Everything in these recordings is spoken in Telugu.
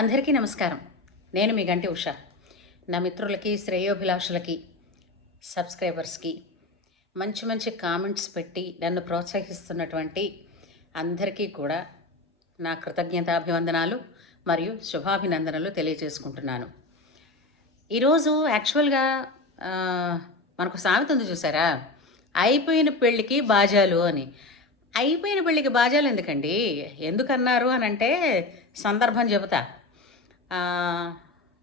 అందరికీ నమస్కారం. నేను మీ గంటి ఉష. నా మిత్రులకి, శ్రేయోభిలాషులకి, సబ్స్క్రైబర్స్కి మంచి మంచి కామెంట్స్ పెట్టి నన్ను ప్రోత్సహిస్తున్నటువంటి అందరికీ కూడా నా కృతజ్ఞతాభివందనాలు మరియు శుభాభినందనలు తెలియజేసుకుంటున్నాను. ఈరోజు యాక్చువల్గా మనకు సామెత ఉంది చూసారా, అయిపోయిన పెళ్ళికి బాజాలు అని. అయిపోయిన పెళ్ళికి బాజాలు ఎందుకండి? ఎందుకన్నారు అని అంటే సందర్భం చెబుతా.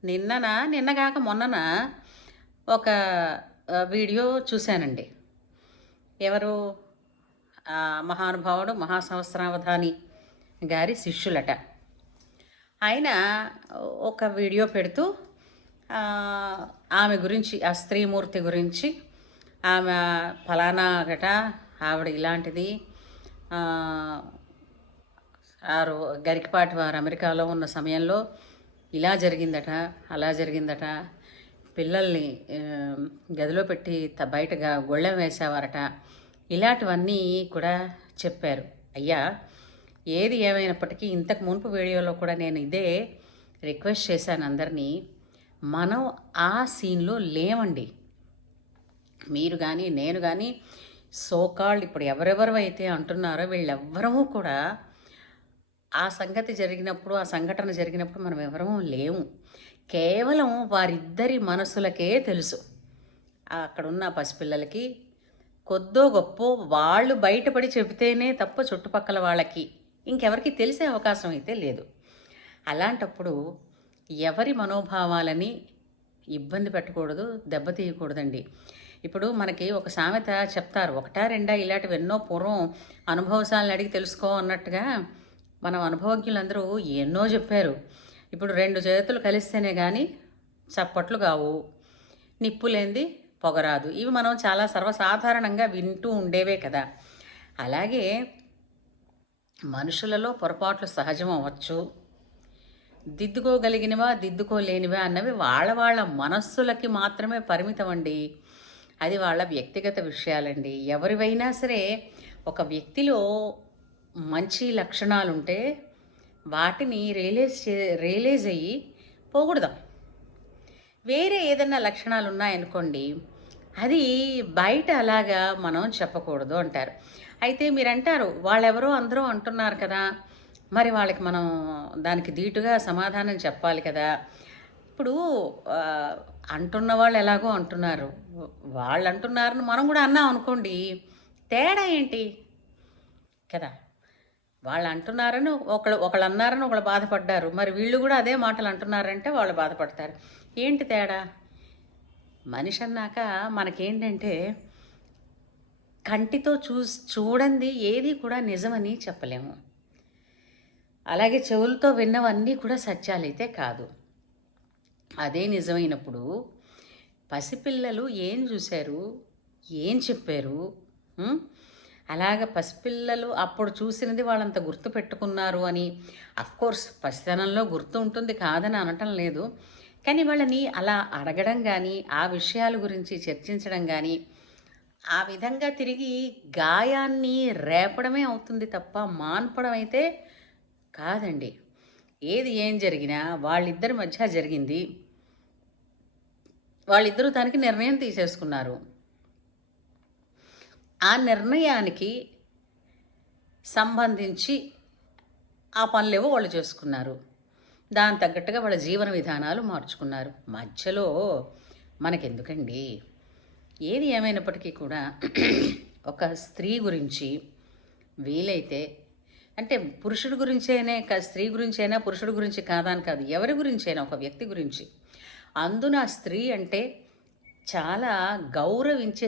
నిన్నగాక మొన్నన ఒక వీడియో చూశానండి. ఎవరు? మహానుభావుడు మహాసహస్రావధాని గారి శిష్యులట. ఆయన ఒక వీడియో పెడుతూ ఆమె గురించి, ఆ స్త్రీమూర్తి గురించి, ఆమె ఫలానా గట, ఆవిడ ఇలాంటిది, గరికపాటి వారు అమెరికాలో ఉన్న సమయంలో ఇలా జరిగిందట, అలా జరిగిందట, పిల్లల్ని గదిలో పెట్టి బయటగా గొళ్ళెం వేసేవారట, ఇలాంటివన్నీ కూడా చెప్పారు. అయ్యా, ఏది ఏమైనప్పటికీ ఇంతకు మునుపు వీడియోలో కూడా నేను ఇదే రిక్వెస్ట్ చేశాను అందరినీ. మనం ఆ సీన్లో లేవండి. మీరు కానీ నేను కానీ సోకాల్డ్ ఇప్పుడు ఎవరెవరు అయితే అంటున్నారో వీళ్ళెవ్వరము కూడా ఆ సంగతి జరిగినప్పుడు, ఆ సంఘటన జరిగినప్పుడు మనం ఎవరము లేము. కేవలం వారిద్దరి మనసులకే తెలుసు. అక్కడున్న పసిపిల్లలకి కొద్దో గొప్పో వాళ్ళు బయటపడి చెబితేనే తప్ప చుట్టుపక్కల వాళ్ళకి ఇంకెవరికి తెలిసే అవకాశం అయితే లేదు. అలాంటప్పుడు ఎవరి మనోభావాలని ఇబ్బంది పెట్టకూడదు, దెబ్బతీయకూడదండి. ఇప్పుడు మనకి ఒక సామెత చెప్తారు, ఒకటా రెండా ఇలాంటివి ఎన్నో పూర్వం అనుభవశాలను అడిగి తెలుసుకో అన్నట్టుగా మనం అనుభవజ్ఞులందరూ ఎన్నో చెప్పారు. ఇప్పుడు రెండు చేతులు కలిస్తేనే కానీ చప్పట్లు కావు, నిప్పు లేనిది పొగరాదు. ఇవి మనం చాలా సర్వసాధారణంగా వింటూ ఉండేవే కదా. అలాగే మనుషులలో పొరపాట్లు సహజం అవ్వచ్చు. దిద్దుకోగలిగినవా దిద్దుకోలేనివా అన్నవి వాళ్ళ మనస్సులకి మాత్రమే పరిమితం అండి. అది వాళ్ళ వ్యక్తిగత విషయాలండి. ఎవరివైనా సరే ఒక వ్యక్తిలో మంచి లక్షణాలుంటే వాటిని రియలైజ్ అయ్యి పోకూడదాం. వేరే ఏదైనా లక్షణాలు ఉన్నాయనుకోండి, అది బయట అలాగా మనం చెప్పకూడదు అంటారు. అయితే మీరు అంటారు, వాళ్ళెవరో అందరూ అంటున్నారు కదా, మరి వాళ్ళకి మనం దానికి ధీటుగా సమాధానం చెప్పాలి కదా. ఇప్పుడు అంటున్న వాళ్ళు ఎలాగో అంటున్నారు, వాళ్ళు అంటున్నారని మనం కూడా అన్నాం అనుకోండి, తేడా ఏంటి కదా. వాళ్ళు అంటున్నారని ఒకళ్ళు అన్నారని ఒకళ్ళు బాధపడ్డారు, మరి వీళ్ళు కూడా అదే మాటలు అంటున్నారంటే వాళ్ళు బాధపడతారు. ఏంటి తేడా? మనిషి అన్నాక మనకేంటంటే కంటితో చూడండి ఏది కూడా నిజమని చెప్పలేము. అలాగే చెవులతో విన్నవన్నీ కూడా సత్యాలైతే కాదు. అదే నిజమైనప్పుడు పసిపిల్లలు ఏం చూశారు, ఏం చెప్పారు, అలాగ పసిపిల్లలు అప్పుడు చూసినది వాళ్ళంత గుర్తు పెట్టుకున్నారు అని, అఫ్కోర్స్ పసితనంలో గుర్తు ఉంటుంది, కాదని అనటం లేదు. కానీ వాళ్ళని అలా అడగడం కానీ, ఆ విషయాల గురించి చర్చించడం కానీ, ఆ విధంగా తిరిగి గాయాన్ని రేపడమే అవుతుంది తప్ప మాన్పడం అయితే కాదండి. ఏం జరిగినా వాళ్ళిద్దరి మధ్య జరిగింది, వాళ్ళిద్దరూ దానికి నిర్ణయం తీసేసుకున్నారు. ఆ నిర్ణయానికి సంబంధించి ఆ పనులేవో వాళ్ళు చేసుకున్నారు. దాని తగ్గట్టుగా వాళ్ళ జీవన విధానాలు మార్చుకున్నారు. మధ్యలో మనకెందుకండి? ఏది ఏమైనప్పటికీ కూడా ఒక స్త్రీ గురించి వీలైతే, అంటే పురుషుడి గురించేనే, స్త్రీ గురించైనా పురుషుడి గురించి కాదని కాదు, ఎవరి గురించైనా ఒక వ్యక్తి గురించి, అందున స్త్రీ అంటే చాలా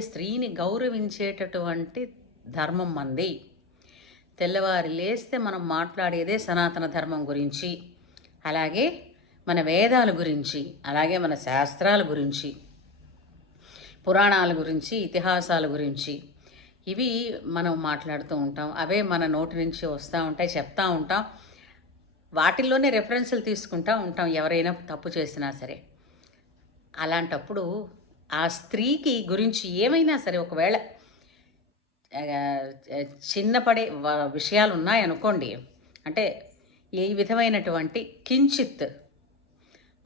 స్త్రీని గౌరవించేటటువంటి ధర్మం మంది. తెల్లవారి లేస్తే మనం మాట్లాడేదే సనాతన ధర్మం గురించి, అలాగే మన వేదాల గురించి, అలాగే మన శాస్త్రాల గురించి, పురాణాల గురించి, ఇతిహాసాల గురించి. ఇవి మనం మాట్లాడుతూ ఉంటాం. అవే మన నోటి నుంచి వస్తూ ఉంటాయి, చెప్తూ ఉంటాం. వాటిల్లోనే రెఫరెన్సులు తీసుకుంటూ ఉంటాం ఎవరైనా తప్పు చేసినా సరే. అలాంటప్పుడు ఆ స్త్రీకి గురించి ఏమైనా సరే ఒకవేళ చిన్నపడే విషయాలు ఉన్నాయనుకోండి, అంటే ఈ విధమైనటువంటి కించిత్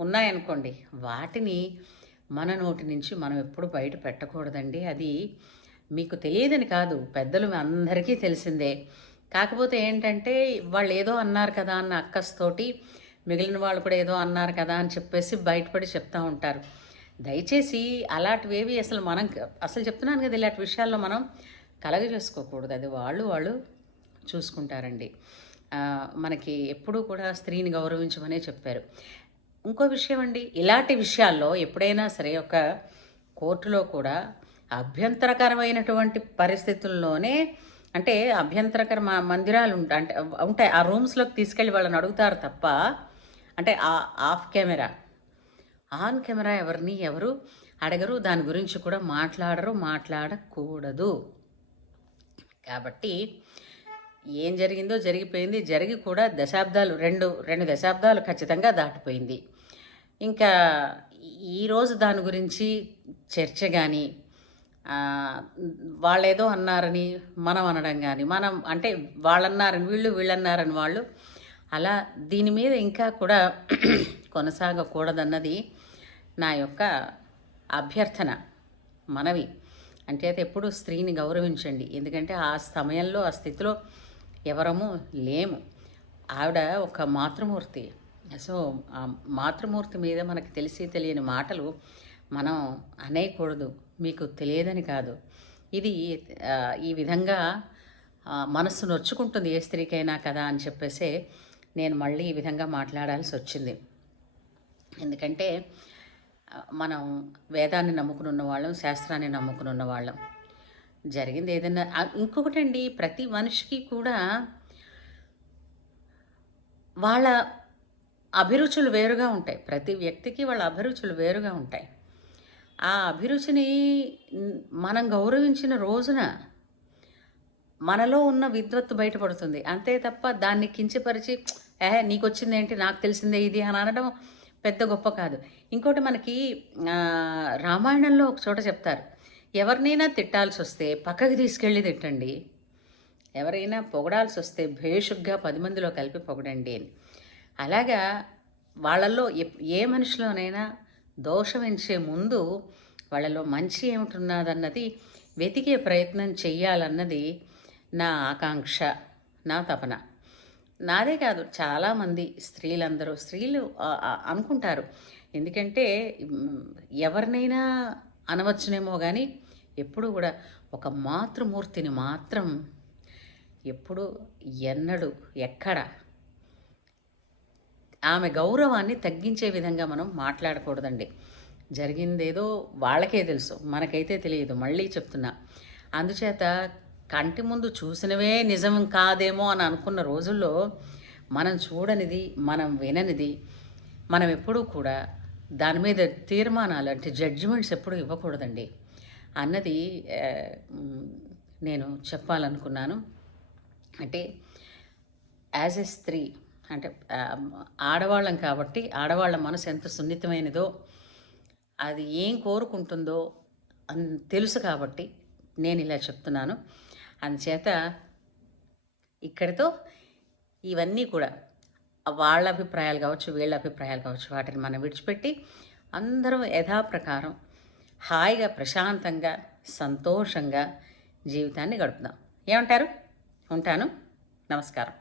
ఉన్నాయనుకోండి, వాటిని మన నోటి నుంచి మనం ఎప్పుడు బయట పెట్టకూడదండి. అది మీకు తెలియదని కాదు, పెద్దలు అందరికీ తెలిసిందే. కాకపోతే ఏంటంటే వాళ్ళు ఏదో అన్నారు కదా అన్న అక్కస్తోటి మిగిలిన వాళ్ళు కూడా ఏదో అన్నారు కదా అని చెప్పేసి బయటపడి చెప్తూ ఉంటారు. దయచేసి అలాంటివేవి అసలు చెప్తున్నాను కదా, ఇలాంటి విషయాల్లో మనం కలగ చేసుకోకూడదు. అది వాళ్ళు చూసుకుంటారండి. మనకి ఎప్పుడూ కూడా స్త్రీని గౌరవించమనే చెప్పారు. ఇంకో విషయం అండి, ఇలాంటి విషయాల్లో ఎప్పుడైనా సరే ఒక కోర్టులో కూడా అభ్యంతరకరమైనటువంటి పరిస్థితుల్లోనే, అంటే అభ్యంతరకర మందిరాలు ఉంటాయి, ఆ రూమ్స్లోకి తీసుకెళ్ళి వాళ్ళని అడుగుతారు తప్ప, అంటే ఆఫ్ కెమెరా, ఆన్ కెమెరా ఎవరు అడగరు, దాని గురించి కూడా మాట్లాడకూడదు. కాబట్టి ఏం జరిగిందో జరిగిపోయింది, జరిగి కూడా రెండు దశాబ్దాలు ఖచ్చితంగా దాటిపోయింది. ఇంకా ఈరోజు దాని గురించి చర్చ కానీ, వాళ్ళేదో అన్నారని మనం అనడం కానీ, మనం అంటే వాళ్ళన్నారని వీళ్ళన్నారని వాళ్ళు, అలా దీని మీద ఇంకా కూడా కొనసాగకూడదన్నది నా యొక్క అభ్యర్థన, మనవి. అంటే ఎప్పుడు స్త్రీని గౌరవించండి. ఎందుకంటే ఆ సమయంలో ఆ స్థితిలో ఎవరము లేము. ఆవిడ ఒక మాతృమూర్తి. సో ఆ మాతృమూర్తి మీద మనకు తెలియని మాటలు మనం అనేయకూడదు. మీకు తెలియదని కాదు, ఇది ఈ విధంగా మనస్సు నొచ్చుకుంటుంది ఏ స్త్రీకైనా కదా అని చెప్పేసే నేను మళ్ళీ ఈ విధంగా మాట్లాడాల్సి వచ్చింది. ఎందుకంటే మనం వేదాన్ని నమ్ముకుని ఉన్నవాళ్ళం, శాస్త్రాన్ని నమ్ముకుని ఉన్నవాళ్ళం. జరిగింది ఏదైనా ఇంకొకటండి, ప్రతి మనిషికి కూడా వాళ్ళ అభిరుచులు వేరుగా ఉంటాయి. ప్రతి వ్యక్తికి వాళ్ళ అభిరుచులు వేరుగా ఉంటాయి. ఆ అభిరుచిని మనం గౌరవించిన రోజున మనలో ఉన్న విద్వత్తు బయటపడుతుంది. అంతే తప్ప దాన్ని కించపరిచి నీకు వచ్చిందేంటి, నాకు తెలిసిందే ఇది అని అనడం పెద్ద గొప్ప కాదు. ఇంకోటి మనకి రామాయణంలో ఒక చోట చెప్తారు, ఎవరినైనా తిట్టాల్సి వస్తే పక్కకి తీసుకెళ్ళి తిట్టండి, ఎవరైనా పొగడాల్సి వస్తే భేషుగ్గా 10 మందిలో కలిపి పొగడండి అని. అలాగా వాళ్ళల్లో ఏ మనిషిలోనైనా దోషం ఎంచే ముందు వాళ్ళలో మంచి ఏమిటున్నదన్నది వెతికే ప్రయత్నం చెయ్యాలన్నది నా ఆకాంక్ష, నా తపన. నాదే కాదు, చాలామంది స్త్రీలు అనుకుంటారు. ఎందుకంటే ఎవరినైనా అనవచ్చునేమో కానీ ఎప్పుడు కూడా ఒక మాతృమూర్తిని మాత్రం ఎప్పుడు ఎన్నడూ ఎక్కడ ఆమె గౌరవాన్ని తగ్గించే విధంగా మనం మాట్లాడకూడదండి. జరిగిందేదో వాళ్ళకే తెలుసు, మనకైతే తెలియదు. మళ్ళీ చెప్తున్నా, అందుచేత కంటి ముందు చూసినవే నిజం కాదేమో అని అనుకున్న రోజుల్లో మనం చూడనిది, మనం విననిది, మనం ఎప్పుడూ కూడా దాని మీద తీర్మానాలు అంటే జడ్జిమెంట్స్ ఎప్పుడూ ఇవ్వకూడదండి అన్నది నేను చెప్పాలనుకున్నాను. అంటే యాజ్ ఎ స్త్రీ, అంటే ఆడవాళ్ళం కాబట్టి ఆడవాళ్ళ మనసు ఎంత సున్నితమైనదో, అది ఏం కోరుకుంటుందో తెలుసు కాబట్టి నేను ఇలా చెప్తున్నాను. అందుచేత ఇక్కడితో ఇవన్నీ కూడా వాళ్ళ అభిప్రాయాలు కావచ్చు, వీళ్ళ అభిప్రాయాలు కావచ్చు, వాటిని మనం విడిచిపెట్టి అందరం యథాప్రకారం హాయిగా, ప్రశాంతంగా, సంతోషంగా జీవితాన్ని గడుపుదాం. ఏమంటారు? ఉంటాను. నమస్కారం.